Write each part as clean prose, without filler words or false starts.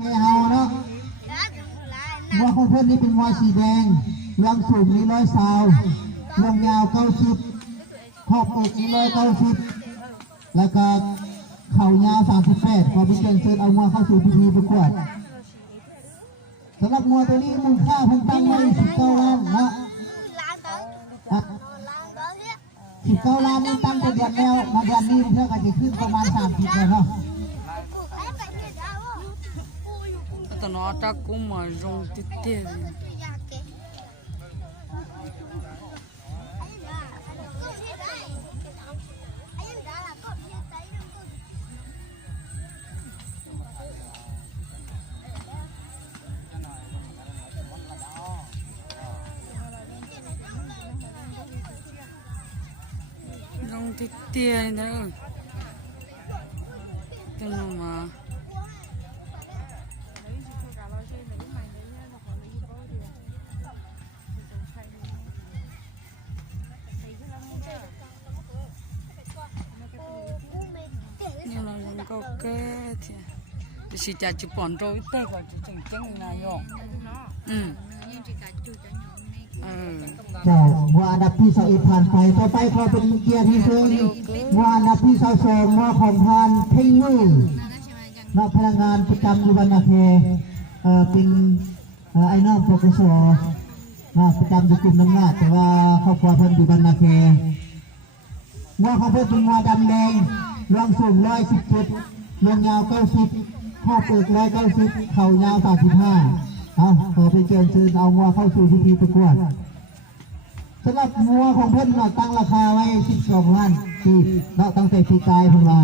ให้เอาเนาะวัวของเพื่อนนี่เป็นวัวสีแดงลำสูงนี่120ลำยาว90ขอบอกนี่190แล้วก็เข่ายาว38ขอพิจารณาเอาวัวเข้าสู่พิธีประกวดสำหรับวัวตัวนี้มูลค่าผมตั้งไว้19 ล้านนะ19 ล้านนี่ตั้งแต่เดือนแล้วมาเดือนนี้เพื่อการจะขึ้นประมาณ30เลยเนาะตอนนั้นตะกุมาจงติดเตี้ยจงติดเตี้ยนะจังมาก็แก่ที่สิจะจุปอนโตอีเต้ก็จะจังนายกเจ้าวัวอันดับที่21ผ่านไปต่อไปขอเป็นเกียรติที่ซึ่งวัวอันดับที่22วัวของพานเพ่งมือนักพลังงานประจำอยู่บ้านนาเคเป็นไอ้น้องปกสประจำอยู่กลุ่มน้ำหนักแต่ว่าครอบครัวเพิ่นอยู่บ้านนาเควัวของเพิ่นเป็นวัวดำแดงรองสูง117ลงยาว90ข้อเปลือก190เข่ายาว35ขอเป็นเกียรติซึ่งเอาวัวเข้าสู่พิธีประกวดสำหรับวัวของเพิ่นตั้งราคาไว้12 ล้านปีตั้งแต่ปีกายเพิ่นว่า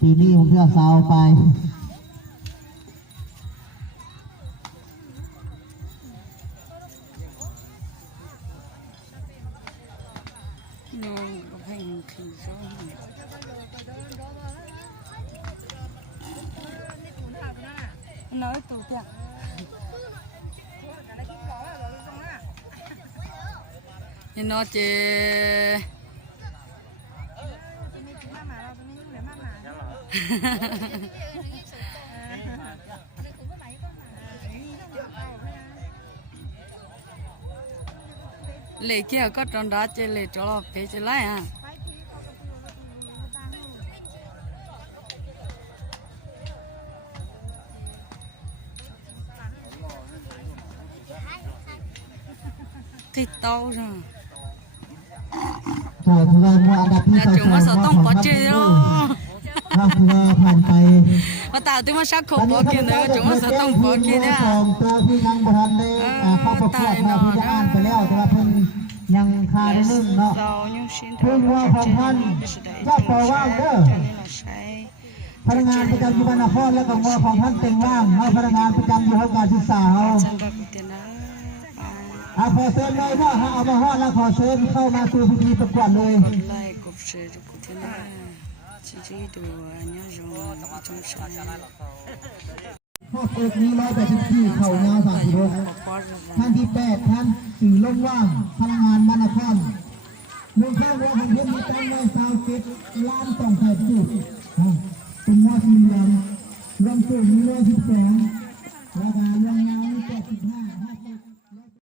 ปีนี้ผมเพื่อสาวไปน้องเพลงคือซ้อนnói tụ thiệt nhưng nó chỉ lệ kia có trong đó chơi lệ cho phê chơi lại à thịt tàu rồi chúng nó sợ tông bỏ chơi đâu mà tạo tôi mà sắc khổ bỏ kia nữa chúng nó sợ tông bỏ kia đó tại nó đó ยังคาเรื่องเนาะเพื่อนวัวของท่านเจ้าต่อว่างเด้อพนักงานประจำอยู่บ้านนครและกับวัวของท่านเต็งว่างเนาะพนักงานประจำอยู่ห้องการศึกษาเอาขอเชิญเลยว่าเอามาฮอดแล้วขอเชิญเข้ามาสู่พิธีประกวดเลยข้อเอกนี้184เข่ายาว36ท่านที่8ท่านสื่อลงว่างพนักงานบ้านนครมูลค่าวัวของเพื่อนมีตั้งไว้27 ล้าน2แสนบาท